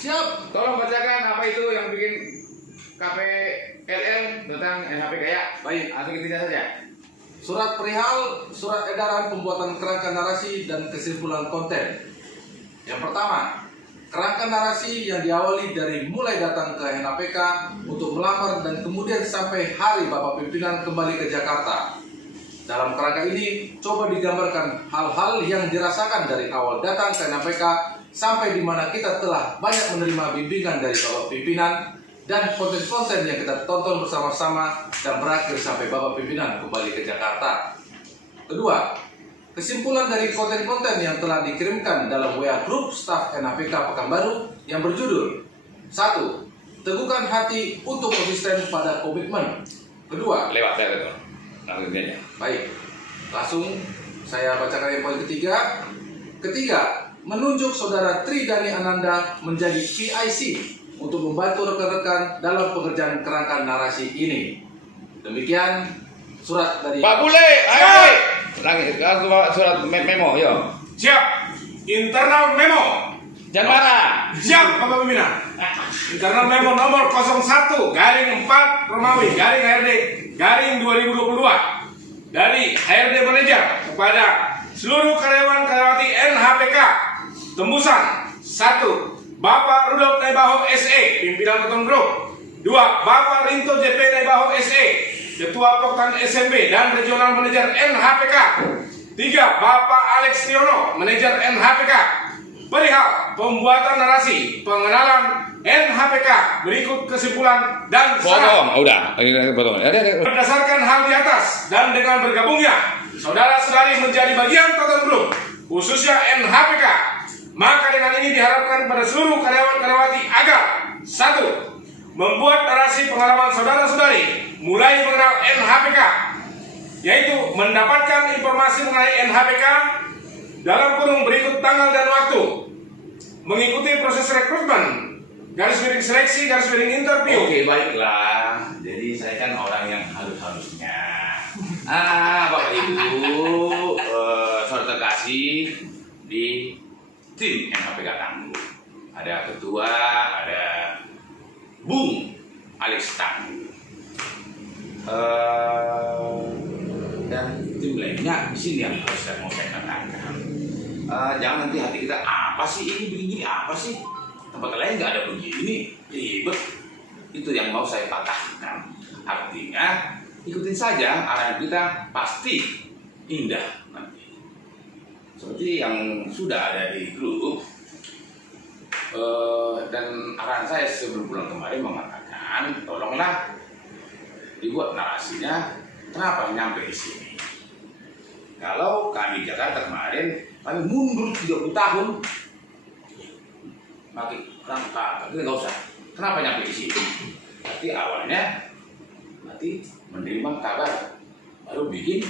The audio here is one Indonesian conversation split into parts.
Siap. Tolong bacakan apa itu yang bikin KPLL tentang NHPK ya. Baik. Atau intinya saja. Surat perihal surat edaran pembuatan kerangka narasi dan kesimpulan konten. Yang pertama, kerangka narasi yang diawali dari mulai datang ke NHPK untuk melamar dan kemudian sampai hari Bapak Pimpinan kembali ke Jakarta. Dalam kerangka ini, coba digambarkan hal-hal yang dirasakan dari awal datang ke NHPK sampai di mana kita telah banyak menerima bimbingan dari Bapak Pimpinan dan konten-konten yang kita tonton bersama-sama dan berakhir sampai Bapak Pimpinan kembali ke Jakarta. Kedua, kesimpulan dari konten-konten yang telah dikirimkan dalam WA Group Staf NHPK Pekanbaru yang berjudul 1. Teguhkan hati untuk konsisten pada komitmen. Kedua, Lewat saya itu. Langsung aja. baik, langsung saya bacakan yang poin ketiga. Ketiga, menunjuk Saudara Tridani Ananda menjadi PIC untuk membantu rekan-rekan dalam pengerjaan kerangka narasi ini. Demikian surat dari Pak Bule, ayo. Lagi surat memo, yo. Siap. Internal memo. Jangan marah. Siap, Bapak Pimpinan. Internal memo nomor 01/4 Romawi _HRD _2022 dari HRD Manager kepada seluruh karyawan-karyawati NHPK. Tembusan 1. Bapak Rudolf Naibaho SE, Pimpinan Keton Group. 2. Bapak Rinto JP Naibaho SE, Ketua Poktan SMB dan Regional Manager NHPK. 3. Bapak Alex Tiono, Manajer NHPK. Perihal pembuatan narasi pengenalan NHPK, berikut kesimpulan dan saran. Potong, udah. Ini potong. Berdasarkan hal di atas dan dengan bergabungnya saudara-saudari menjadi bagian Keton Group, khususnya NHPK, maka dengan ini diharapkan pada seluruh karyawan-karyawati agar 1. Membuat narasi pengalaman saudara-saudari mulai mengenal NHPK, yaitu mendapatkan informasi mengenai NHPK dalam kurung berikut tanggal dan waktu, mengikuti proses rekrutmen, _seleksi, interview. Oke, baiklah. Jadi saya kan orang yang halus-halusnya. Bapak Ibu, saudara terkasih di tim NHPK Tangguh. Ada ketua, ada Bung Alex Tangguh. Dan tim lainnya di sini yang harus saya mau saya katakan. Jangan nanti hati kita apa sih ini begini apa sih, tempat lain nggak ada begini ribet. Itu yang mau saya patahkan. Artinya ikutin saja arahan kita, pasti indah nanti. Seperti yang sudah ada di grup. Dan arahan saya sebelum pulang kemarin mengatakan tolonglah dibuat narasinya kenapa nyampe di sini. Kalau kami Jakarta kemarin kami mundur 30 tahun pakai kerangka, kita nggak usah. Kenapa nyampe di sini? Tapi awalnya nanti menerima kabar baru bikin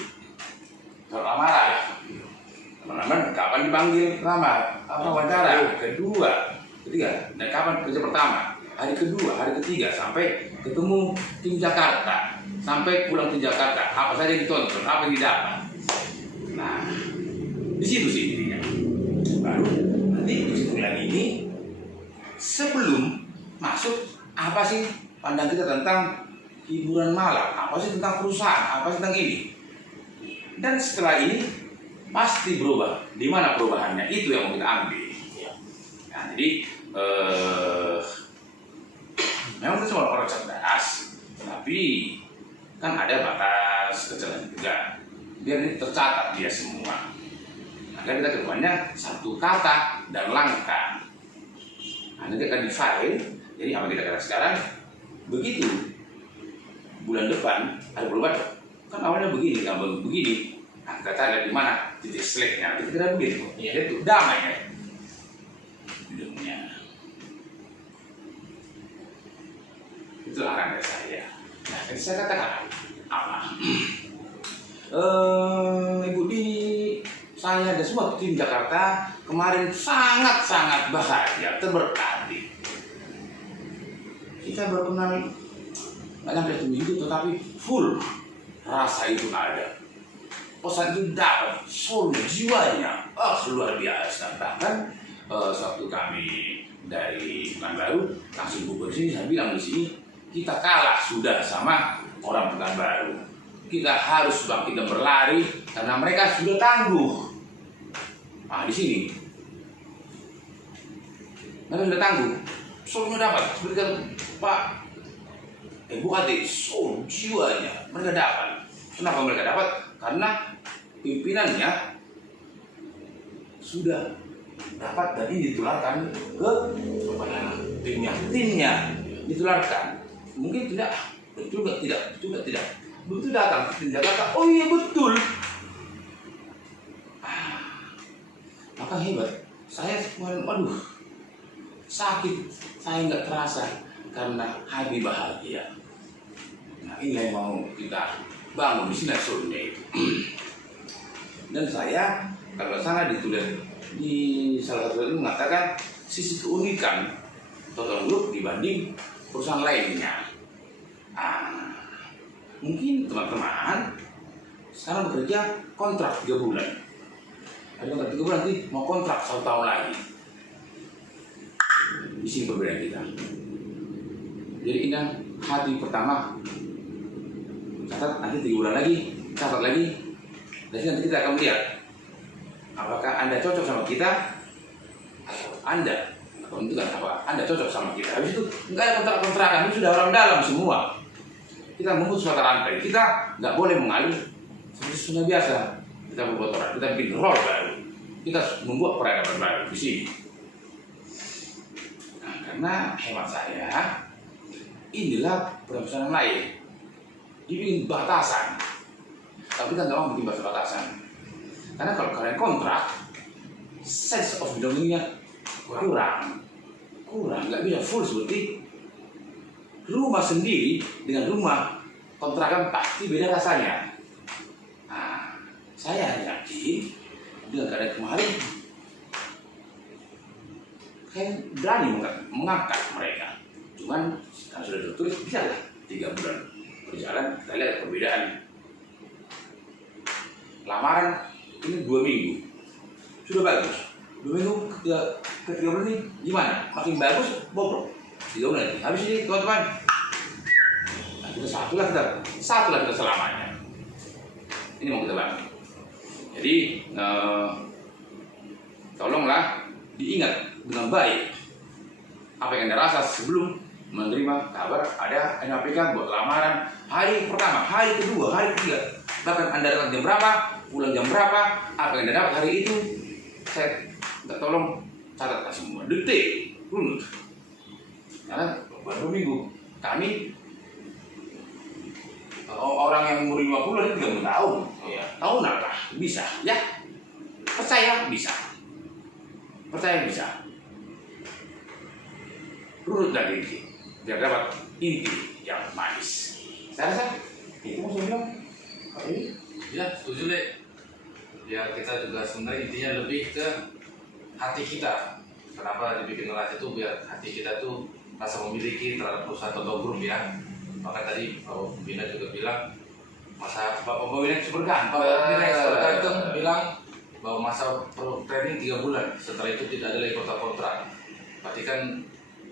lamaran. Teman-teman kapan dipanggil lamar? Apa wawancara? Ketiga. Dan kapan kerja pertama? Hari kedua, hari ketiga sampai ketemu tim Jakarta, sampai pulang ke Jakarta. Apa saja ditonton, apa yang didapat. Nah, di situ sih intinya. Baru nanti kesimpulan ini sebelum masuk apa sih pandang kita tentang hiburan malam, apa sih tentang perusahaan, apa sih tentang ini. Dan setelah ini pasti berubah. Di mana perubahannya? Itu yang mau kita ambil. Nah, jadi memang kita semua orang cerdas, tapi kan ada batas kecelakaan juga. Biar ini tercatat dia semua. Agar kita kedepannya satu kata dan langkah. Nah, nanti akan di-file. Jadi apa kita kata sekarang? Begitu bulan depan ada perubahan. Kan awalnya begini, kan begini. Nah, kita lihat di mana titik seleknya. Kita kira begini. Ya, itu damai ya. Hidupnya. Itu arahan dari saya. Nah, tadi saya katakan apa? Ibu di saya dan semua tim Jakarta kemarin sangat-sangat bahagia, terberkati. Kita baru kenal nggak sampai 1 minggu, tetapi full rasa itu ada. Pesan itu dapat, soul jiwanya, luar biasa. Bahkan suatu kami dari Pekanbaru langsung gugur sini. Saya bilang di sini kita kalah sudah sama orang Pekanbaru. Kita harus bangkit dan berlari karena mereka sudah tangguh. Nah di sini mereka sudah tangguh. Soalnya dapat seperti kata Pak Bupati, jiwanya mereka dapat. Kenapa mereka dapat? Karena pimpinannya sudah dapat dan ini ditularkan ke timnya ditularkan. Mungkin tidak betul tidak begitu datang ke Jakarta, oh iya betul. Maka hebat. Saya kemarin aduh sakit, saya nggak terasa karena hati bahagia. Nah ini yang mau kita bangun di sini surnya itu. Dan saya kalau sana ditulis di salah satu itu mengatakan sisi keunikan Toton Group dibanding perusahaan lainnya. Mungkin teman-teman sekarang bekerja kontrak 3 bulan. Ada kontrak 3 bulan nanti mau kontrak 1 tahun lagi. Di sini perbedaan kita. Jadi ini hati pertama catat, nanti 3 bulan lagi catat lagi. Dan nanti kita akan melihat apakah Anda cocok sama kita atau Anda menentukan apa Anda cocok sama kita. Habis itu enggak ada kontrak-kontrakan, ini sudah orang dalam semua. Kita memutus mata rantai, kita nggak boleh mengalir seperti sunnah biasa. Kita membuat orang, kita bikin role baru, kita membuat peradaban baru di sini. Nah, karena hemat saya, inilah perusahaan lain dibikin batasan, tapi kita nggak mau bikin batasan. Karena kalau kalian kontrak, sense of belongingnya kurang, nggak bisa full seperti rumah sendiri dengan rumah kontrakan pasti beda rasanya. Nah, saya yakin dengan keadaan kemarin, saya berani mengangkat mereka. Cuman karena sudah tertulis, bisa lah 3 bulan berjalan, kita lihat perbedaan. Lamaran ini 2 minggu, sudah bagus. 2 minggu ke 3 bulan ini gimana? Makin bagus, bobrok. 3 bulan lagi. Habis ini teman-teman, nah, kita satu lah kita selamanya. Ini mau kita bangun. Jadi tolonglah diingat dengan baik apa yang Anda rasa sebelum menerima kabar ada NHPK buat lamaran hari pertama, hari kedua, hari ketiga. Bahkan Anda datang jam berapa, pulang jam berapa, apa yang Anda dapat hari itu, saya minta tolong catat semua detik, runut. Karena baru minggu kami orang yang umur 50 itu 30 tahun, ya, tahun apa bisa, ya percaya bisa, runut dari ini biar dapat inti yang manis. Saya rasa itu mau saya bilang. Ya setuju Le. Ya kita juga sebenarnya intinya lebih ke hati kita. Kenapa dibikin neraca itu biar hati kita tuh rasa memiliki terhadap perusahaan Toton Group ya. Maka tadi Pak Pembina juga bilang masa Pak Pembina itu bilang bahwa masa training 3 bulan, setelah itu tidak ada lagi kontrak-kontrak. Berarti kan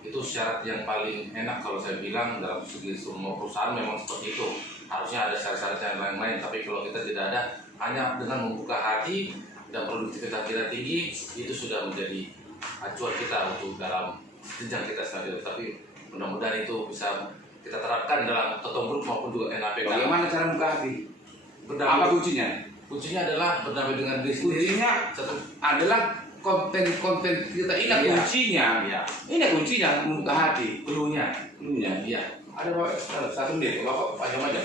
itu syarat yang paling enak kalau saya bilang dalam segi semua perusahaan memang seperti itu. Harusnya ada syarat-syarat yang lain-lain, tapi kalau kita tidak ada, hanya dengan membuka hati dan produktivitas kita tinggi, itu sudah menjadi acuan kita untuk dalam jenjang kita selanjutnya. Tapi mudah-mudahan itu bisa kita terapkan dalam Toton Group maupun juga NHPK. Bagaimana cara membuka hati? Apa kuncinya? Kuncinya adalah berdamai dengan diri sendiri. Kuncinya adalah konten-konten kita. Ini kuncinya. Ya. Ini kuncinya membuka hati. Cluenya. Iya. Ada 1 menit, Bapak panjang aja.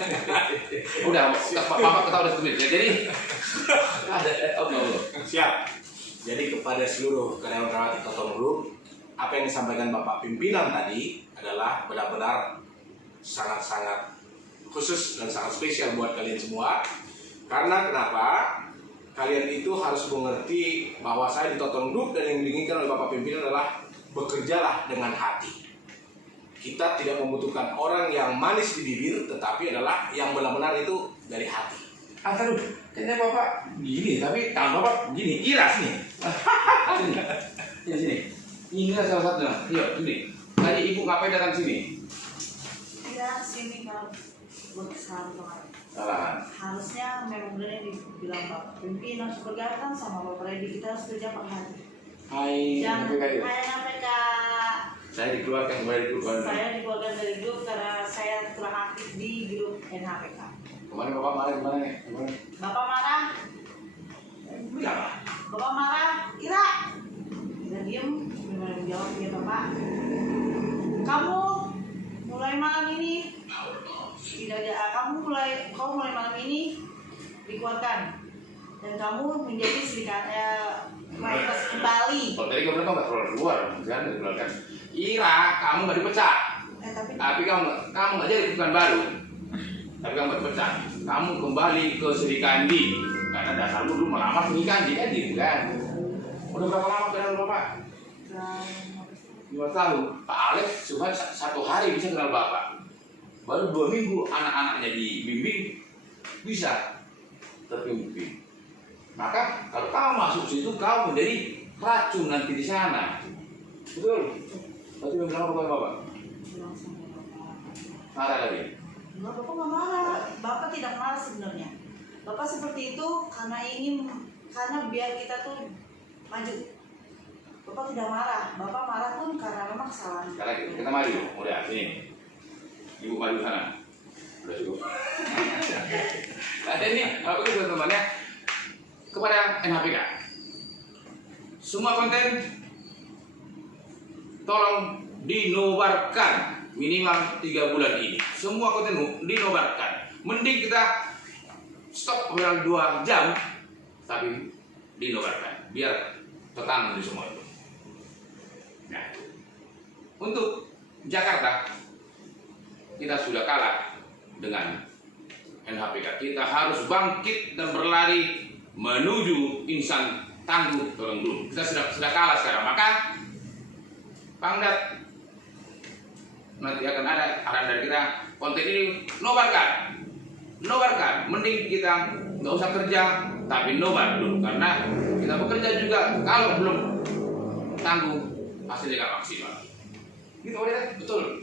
Udah, Bapak ketahui udah 1 menit. Jadi ada Siap. Jadi kepada seluruh karyawan-karyawan Toton Group, apa yang disampaikan Bapak pimpinan tadi adalah benar-benar sangat-sangat khusus dan sangat spesial buat kalian semua. Karena kenapa? Kalian itu harus mengerti bahwa saya di Toton Group dan yang diinginkan oleh Bapak pimpinan adalah bekerjalah dengan hati. Kita tidak membutuhkan orang yang manis di bibir, tetapi adalah yang benar-benar itu dari hati. Aduh, kayaknya Bapak gini, tapi tangan Bapak gini, iras nih. Sini. Ini salah satunya. Yuk, ini. Tadi ibu ngapain datang sini? Tidak sini kalau buat kesalahan kemarin. Salahan. Harusnya memang benar yang dibilang Pak pimpinan supergatan sama Bapak Redi, kita harus kerja Pak Hadi. Hai, Jangan NHPK yuk. kayak NHPK. Saya dikeluarkan kembali dari grup. Saya dikeluarkan dari grup karena saya kurang aktif di grup NHPK. Kemarin bapak marah gimana nih? Kemarin. Bapak marah, Bilang. Bapak marah, Ira. Kita diem, gimana menjawab dia Bapak. Kamu mulai malam ini tidak ada, kamu mulai malam ini dikeluarkan dan kamu menjadi serikat mayoritas kembali. Kalau tadi kamu nggak keluar, kan dikeluarkan. Ira, kamu nggak dipecat. Tapi kamu nggak jadi bukan baru. Tapi kamu nggak dipecat. Kamu kembali ke Sri Kandi karena dasarmu dulu melamar Sri Kandi kan gitu kan. Udah berapa lama kenal bapak? 5 tahun. Pak Alex cuma 1 hari bisa kenal bapak. Baru 2 minggu anak-anaknya dibimbing bisa terpimpin. Maka kalau kamu masuk situ kau menjadi racun nanti di sana. Betul. Tadi bilang apa bapak? Marah lagi. Enggak, Bapak nggak marah. Bapak tidak marah sebenarnya. Bapak seperti itu karena biar kita tuh maju. Bapak tidak marah. Bapak marah pun karena memang kesalahan. Sekarang kita maju. Udah sini. Ibu maju sana. Udah cukup. Ada ini bapak itu teman-temannya kepada NHPK. Semua konten tolong dinobarkan minimal 3 bulan ini. Semua konten dinobarkan. Mending kita stop kurang 2 jam, tapi dinobarkan biar tertanam di semua itu. Nah, untuk Jakarta kita sudah kalah dengan NHPK. Kita harus bangkit dan berlari menuju insan tangguh tolong dulu. Kita sudah kalah sekarang. Maka Pangdat nanti akan ada arahan dari kita, konten ini nobarkan, mending kita nggak usah kerja tapi nobar dulu, karena kita bekerja juga kalau belum tangguh hasilnya nggak maksimal. Gitu betul.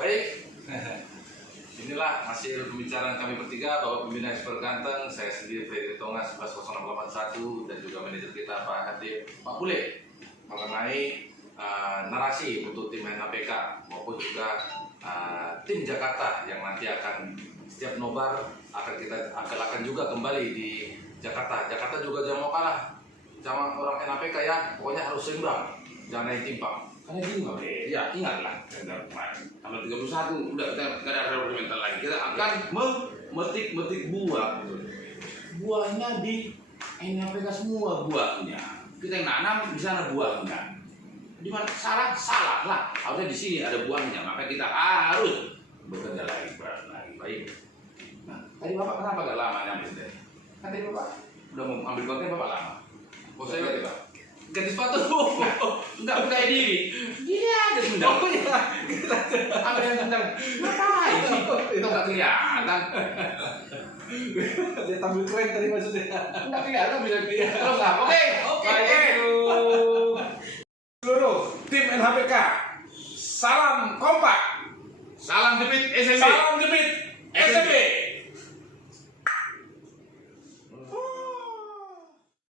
Baik. Inilah hasil pembicaraan kami bertiga, Bapak Pembina Ekspor Ganteng, saya sendiri Ferry Tonga 110681 dan juga manajer kita Pak Hatip Pak Bule mengenai narasi untuk tim NHPK maupun juga tim Jakarta yang nanti akan setiap nobar akan juga kembali di Jakarta. Jakarta juga jangan mau kalah sama orang NHPK ya, pokoknya harus seimbang, jangan naik timpang. Karena gini Pak Bre, Ya. ingatlah tanggal 31 udah kita nggak ada regimental lagi. Kita akan memetik buah. buahnya di NHPK semua buahnya. Kita yang nanam di sana buahnya. Di mana salah lah. Harusnya di sini ada buahnya. Maka kita harus bekerja lagi keras lagi. Baik. Nah, tadi bapak kenapa gak lama nyampe tadi? Kan tadi bapak udah mau ambil konten bapak lama. Oh, saya Berarti, Pak. ganti sepatu. Enggak percaya diri. Dia aja sendal. Oh iya. Ambil yang sendal. Ngapain sih? Itu nggak kelihatan. Dia tampil keren tadi maksudnya. Nggak kelihatan bisa kelihatan. Kalau nggak, oke.